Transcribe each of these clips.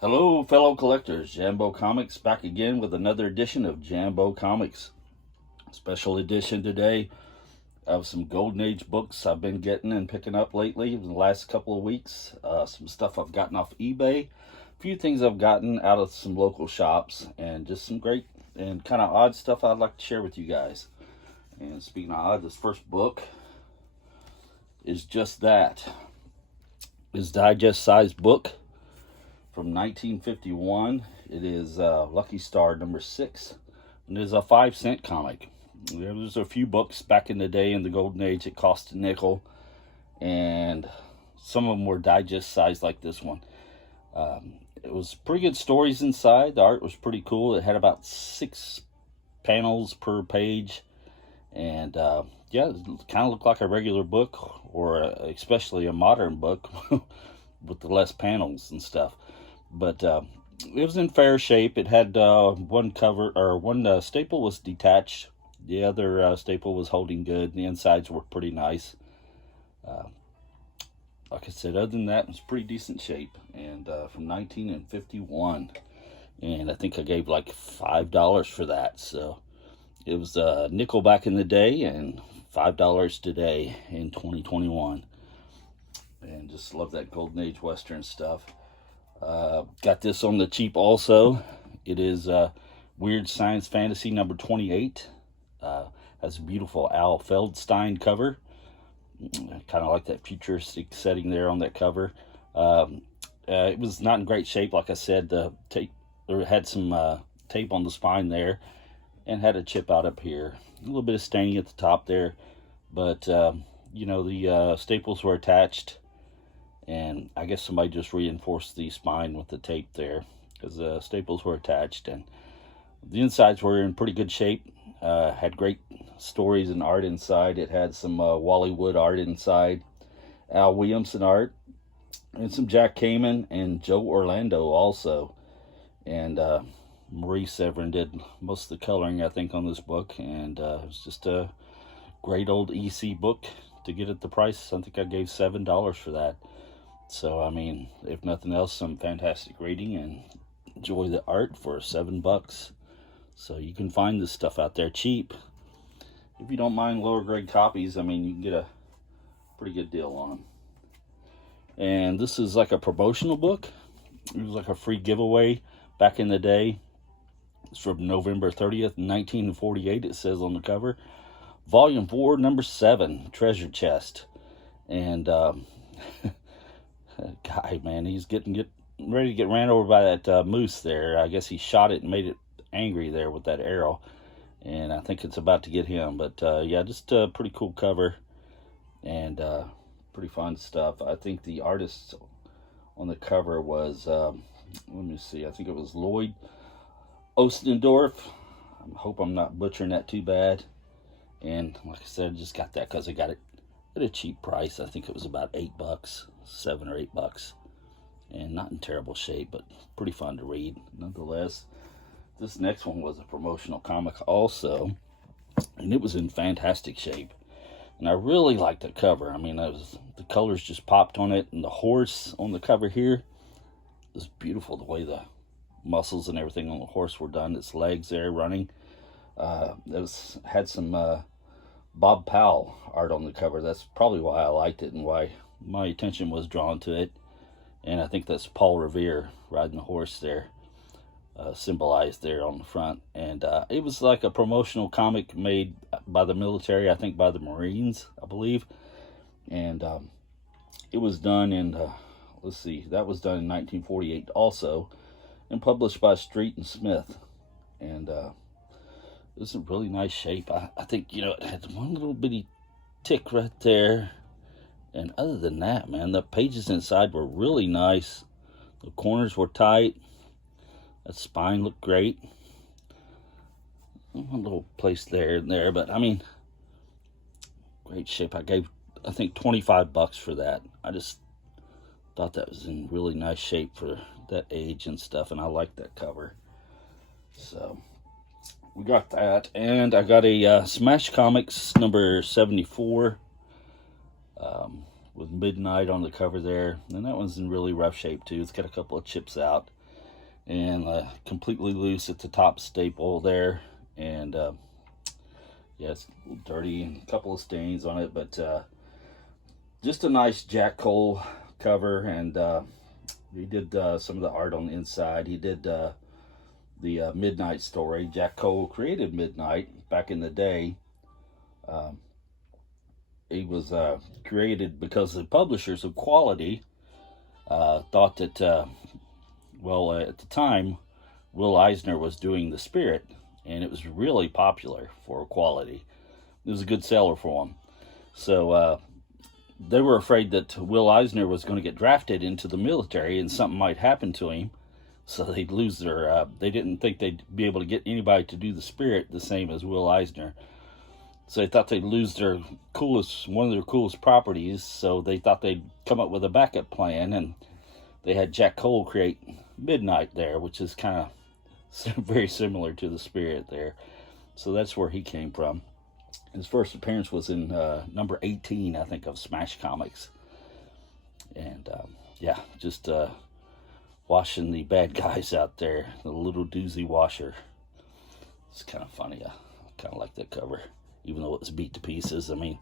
Hello, fellow collectors. Jambo Comics back again with another edition of Jambo Comics. Special edition today of some Golden Age books I've been getting and picking up lately in the last couple of weeks. Some stuff I've gotten off eBay, a few things I've gotten out of some local shops, and just some great and kind of odd stuff I'd like to share with you guys. And speaking of odd, this first book is just that. It's digest-sized book from 1951. It is Lucky Star number 6. And it is a 5-cent comic. There was a few books back in the day in the Golden Age that cost a nickel. And some of them were digest sized like this one. It was pretty good stories inside. The art was pretty cool. It had about 6 panels per page. And yeah, it kind of looked like a regular book, or especially a modern book with the less panels and stuff. But it was in fair shape. It had one cover, or one staple was detached. The other staple was holding good. The insides were pretty nice. Like I said, other than that, it was pretty decent shape. And from 1951. And I think I gave like $5 for that. So it was a nickel back in the day and $5 today in 2021. And just love that Golden Age Western stuff. Got this on the cheap also. It is Weird Science Fantasy number 28. Has a beautiful Al Feldstein cover. Kind of like that futuristic setting there on that cover. It was not in great shape, like I said. The tape, there had some tape on the spine there, and had a chip out up here. A little bit of staining at the top there, but you know, the staples were attached. And I guess somebody just reinforced the spine with the tape there, because the staples were attached, and the insides were in pretty good shape. Had great stories and art inside. It had some Wally Wood art inside, Al Williamson art, and some Jack Kamen and Joe Orlando also. And Marie Severin did most of the coloring, I think, on this book. And it was just a great old EC book to get at the price. I think I gave $7 for that. So, I mean, if nothing else, some fantastic reading, and enjoy the art for $7. So you can find this stuff out there cheap. If you don't mind lower grade copies, I mean, you can get a pretty good deal on them. And this is like a promotional book. It was like a free giveaway back in the day. It's from November 30th, 1948, it says on the cover. Volume 4, number 7, Treasure Chest. And guy, man, he's getting ready to get ran over by that moose there. I guess he shot it and made it angry there with that arrow, and I think it's about to get him. But yeah, just a pretty cool cover, and pretty fun stuff. I think the artist on the cover was let me see, I think it was Lloyd Ostendorf. I hope I'm not butchering that too bad. And like I said, just got that because I got it at a cheap price. I think it was about $8, $7 or $8, and not in terrible shape, but pretty fun to read nonetheless. This next one was a promotional comic also, and it was in fantastic shape. And I really liked the cover. I mean, the colors just popped on it, and the horse on the cover here is beautiful. The way the muscles and everything on the horse were done, its legs there running. Had some Bob Powell art on the cover. That's probably why I liked it and why my attention was drawn to it. And I think that's Paul Revere riding the horse there, symbolized there on the front. And it was like a promotional comic made by the military, I think by the Marines, I believe. And it was done in, let's see, that was done in 1948 also, and published by Street and Smith. And it was in really nice shape. I think, you know, it had one little bitty tick right there. And other than that, man, the pages inside were really nice. The corners were tight. That spine looked great. One little place there and there, but I mean, great shape. I gave, I think, $25 for that. I just thought that was in really nice shape for that age and stuff, and I liked that cover. So we got that, and I got a Smash Comics number 74 with Midnight on the cover there, and that one's in really rough shape too. It's got a couple of chips out. and completely loose at the top staple there. And yeah, it's a little dirty and a couple of stains on it, but just a nice Jack Cole cover. And he did some of the art on the inside. He did the Midnight story. Jack Cole created Midnight back in the day. He was created because the publishers of Quality thought that, well, at the time, Will Eisner was doing The Spirit, and it was really popular for Quality. It was a good seller for them. So they were afraid that Will Eisner was going to get drafted into the military and something might happen to him. So they'd lose their, they didn't think they'd be able to get anybody to do The Spirit the same as Will Eisner. So they thought they'd lose one of their coolest properties. So they thought they'd come up with a backup plan, and they had Jack Cole create Midnight there, which is kind of very similar to The Spirit there. So that's where he came from. His first appearance was in number 18, I think, of Smash Comics. And yeah, just washing the bad guys out there, the little doozy washer. It's kind of funny. I kind of like that cover, even though it was beat to pieces. I mean,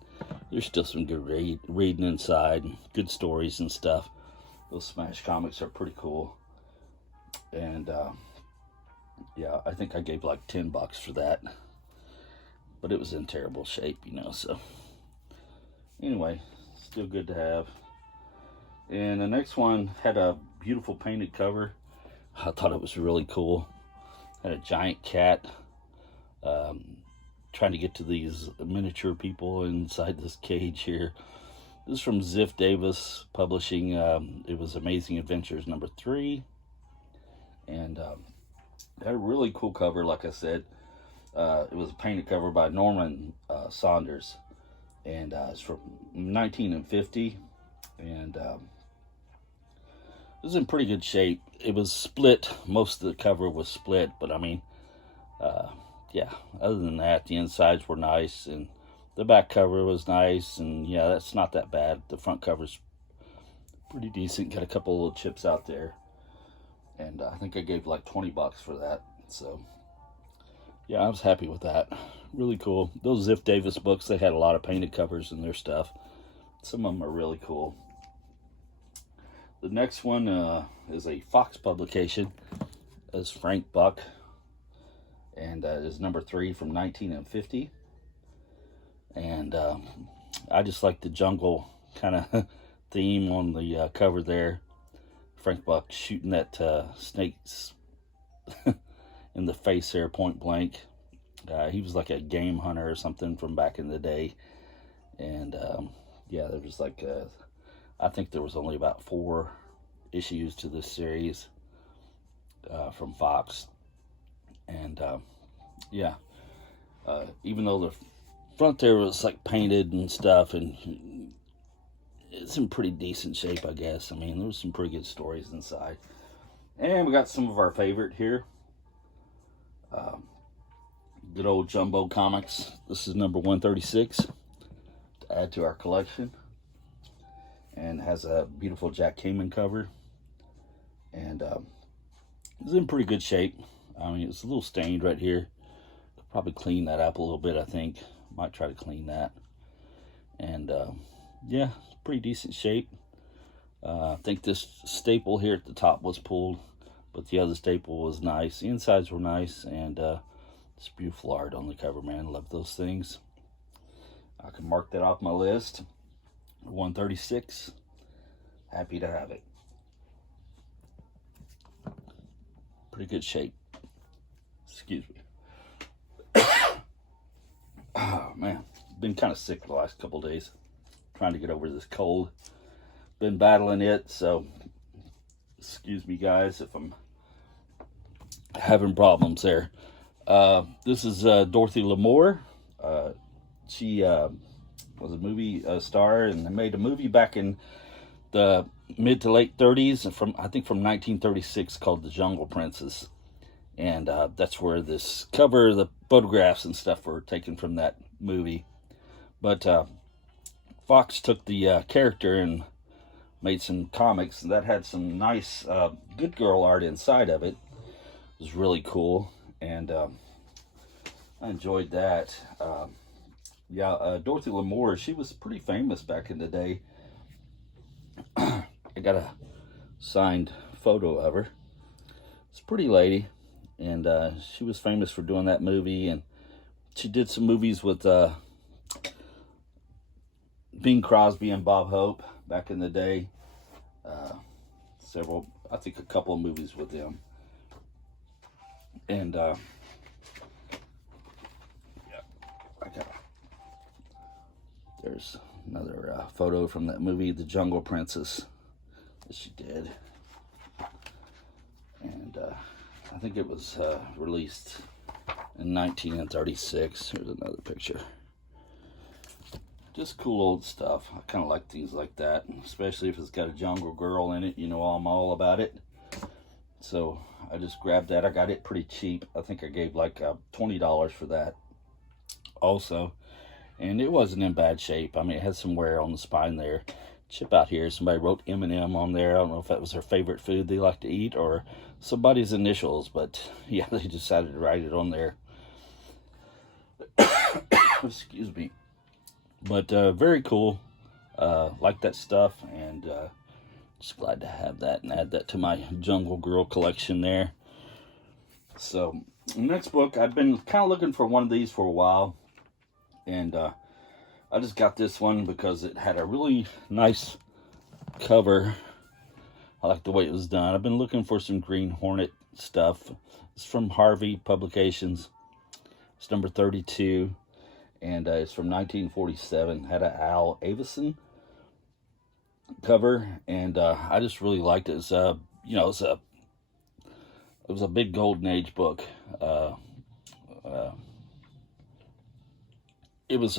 there's still some good reading inside, and good stories and stuff. Those Smash Comics are pretty cool. And yeah, I think I gave like $10 for that, but it was in terrible shape, you know. So anyway, still good to have. And the next one had a beautiful painted cover. I thought it was really cool. Had a giant cat trying to get to these miniature people inside this cage here. This is from Ziff Davis Publishing. It was Amazing Adventures number 3. And had a really cool cover, like I said. It was a painted cover by Norman Saunders. And it's from 1950. And it was in pretty good shape. It was split. Most of the cover was split. But I mean, yeah, other than that, the insides were nice. And the back cover was nice. And yeah, that's not that bad. The front cover's pretty decent. Got a couple of little chips out there. And I think I gave like $20 for that. So yeah, I was happy with that. Really cool. Those Ziff Davis books, they had a lot of painted covers in their stuff. Some of them are really cool. The next one is a Fox publication. It's Frank Buck. And it is number 3 from 1950. And I just like the jungle kind of theme on the cover there. Frank Buck shooting that snake in the face there, point blank. He was like a game hunter or something from back in the day. And yeah, there was like, I think there was only about 4 issues to this series from Fox. And yeah, even though the front there was like painted and stuff, and it's in pretty decent shape, I guess. I mean, there was some pretty good stories inside. And we got some of our favorite here. Good old Jumbo Comics. This is number 136 to add to our collection. And has a beautiful Jack Kamen cover. And it's in pretty good shape. I mean, it's a little stained right here. Could probably clean that up a little bit, I think. Might try to clean that. And yeah, pretty decent shape. I think this staple here at the top was pulled, but the other staple was nice. The insides were nice, and it's beautiful art on the cover, man. Love those things. I can mark that off my list. 136. Happy to have it. Pretty good shape. Excuse me. Oh man, been kind of sick the last couple days. Trying to get over this cold. Been battling it, so excuse me guys if I'm having problems there. This is Dorothy Lamore. She was a movie star, and they made a movie back in the mid to late 30s, I think from 1936, called The Jungle Princess. And that's where this cover, the photographs and stuff were taken from that movie. But Fox took the character and made some comics, and that had some nice good girl art inside of it. was really cool, and I enjoyed that. Yeah, Dorothy Lamore, she was pretty famous back in the day. I got a signed photo of her. It's a pretty lady, and she was famous for doing that movie, and she did some movies with Bing Crosby and Bob Hope back in the day. I think a couple of movies with them. And yeah, there's another photo from that movie, The Jungle Princess, that she did. And I think it was released in 1936. Here's another picture. Just cool old stuff. I kind of like things like that, especially if it's got a jungle girl in it. You know, I'm all about it. So I just grabbed that. I got it pretty cheap. I think I gave like $20 for that also. And it wasn't in bad shape. I mean, it had some wear on the spine there. Chip out here. Somebody wrote M&M on there. I don't know if that was their favorite food they like to eat or somebody's initials. But yeah, they decided to write it on there. Excuse me. But very cool. Like that stuff, and just glad to have that and add that to my Jungle Girl collection there. So, the next book, I've been kind of looking for one of these for a while, and I just got this one because it had a really nice cover. I like the way it was done. I've been looking for some Green Hornet stuff. It's from Harvey Publications. It's number 32. And it's from 1947. Had an Al Avison cover, and I just really liked it. It's you know, it was a big golden age book. It was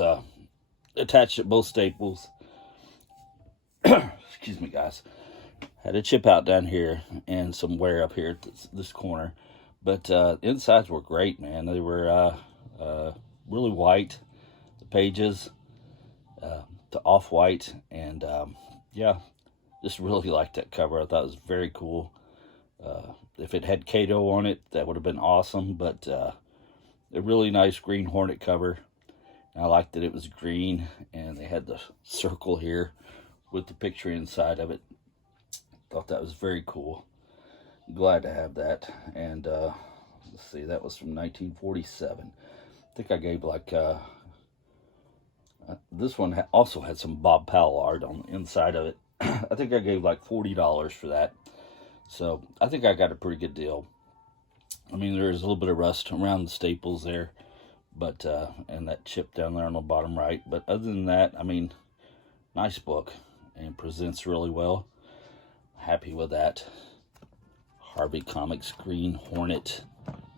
attached at both staples. Excuse me, guys. Had a chip out down here and some wear up here at this corner, but the insides were great, man. They were really white. Pages to off-white, and yeah, just really liked that cover. I thought it was very cool. If it had Kato on it, that would have been awesome, but a really nice Green Hornet cover. And I liked that it was green, and they had the circle here with the picture inside of it. Thought that was very cool. Glad to have that. And let's see, that was from 1947. I think I gave like this one also had some Bob Powell art on the inside of it. I think I gave like $40 for that. So I think I got a pretty good deal. I mean, there's a little bit of rust around the staples there, but and that chip down there on the bottom right. But other than that, I mean, nice book and presents really well. Happy with that. Harvey Comics Green Hornet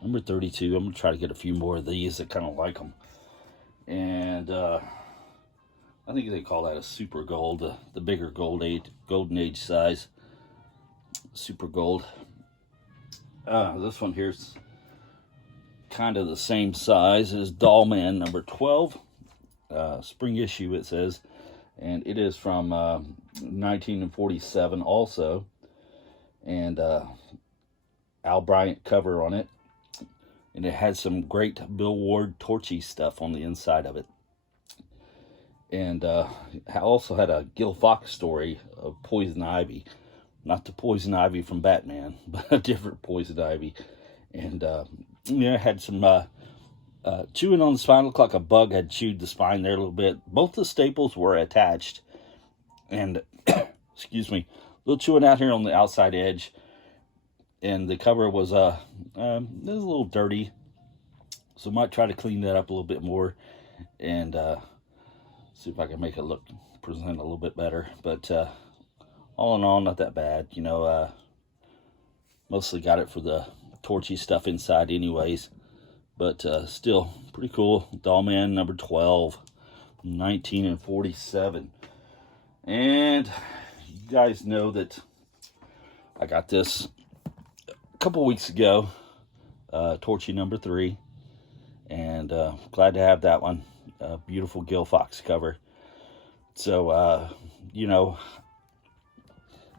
number 32. I'm gonna try to get a few more of these. I kind of like them. And I think they call that a super gold, the bigger golden age size. Super gold. This one here's kind of the same size as Doll Man number 12. Spring issue, it says. And it is from 1947 also. And Al Bryant cover on it. And it had some great Bill Ward Torchy stuff on the inside of it. And I also had a Gil Fox story of Poison Ivy. Not the Poison Ivy from Batman, but a different Poison Ivy. And yeah, it had some chewing on the spine. Looked like a bug had chewed the spine there a little bit. Both the staples were attached. And, excuse me, a little chewing out here on the outside edge. And the cover was it was a little dirty. So I might try to clean that up a little bit more. And see if I can make it present a little bit better. But all in all, not that bad. You know, mostly got it for the Torchy stuff inside anyways. But still, pretty cool. Doll Man number 12, 1947. And you guys know that I got this a couple weeks ago. Torchy number 3. And glad to have that one. Beautiful Gil Fox cover. So, you know,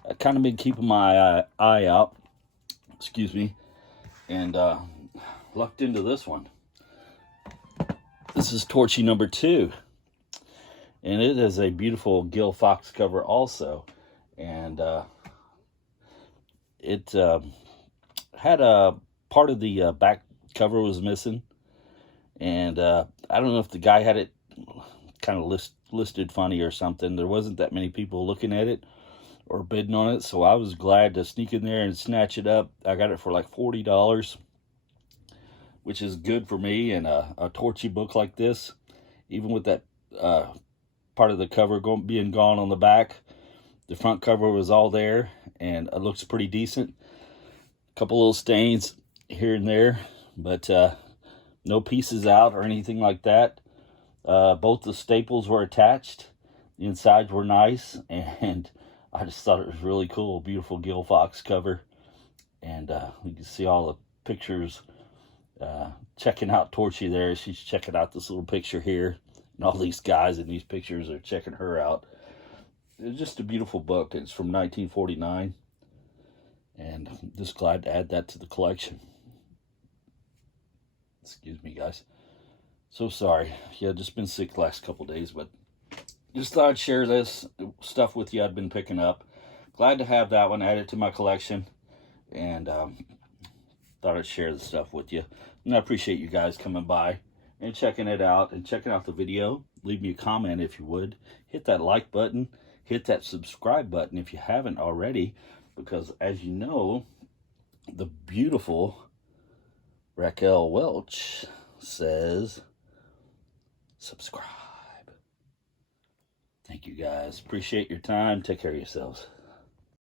I kind of been keeping my eye out, excuse me, and lucked into this one. This is Torchy Number Two, and it is a beautiful Gill Fox cover also. And it had a part of the back cover was missing, and I don't know if the guy had it kind of listed funny or something. There wasn't that many people looking at it or bidding on it, so I was glad to sneak in there and snatch it up. I got it for like $40, which is good for me in a Torchy book like this. Even with that part of the cover being gone on the back, the front cover was all there, and it looks pretty decent. A couple little stains here and there, but no pieces out or anything like that. Both the staples were attached. The insides were nice, and I just thought it was really cool. Beautiful Gill Fox cover, and you can see all the pictures checking out Torchy there. She's checking out this little picture here, and all these guys in these pictures are checking her out. It's just a beautiful book. It's from 1949, and I'm just glad to add that to the collection. Excuse me, guys. So sorry. Yeah, just been sick the last couple days, but just thought I'd share this stuff with you I'd been picking up. Glad to have that one added to my collection, and thought I'd share the stuff with you. And I appreciate you guys coming by and checking it out and checking out the video. Leave me a comment if you would. Hit that like button. Hit that subscribe button if you haven't already, because as you know, the beautiful Raquel Welch says subscribe. Thank you guys. Appreciate your time. Take care of yourselves.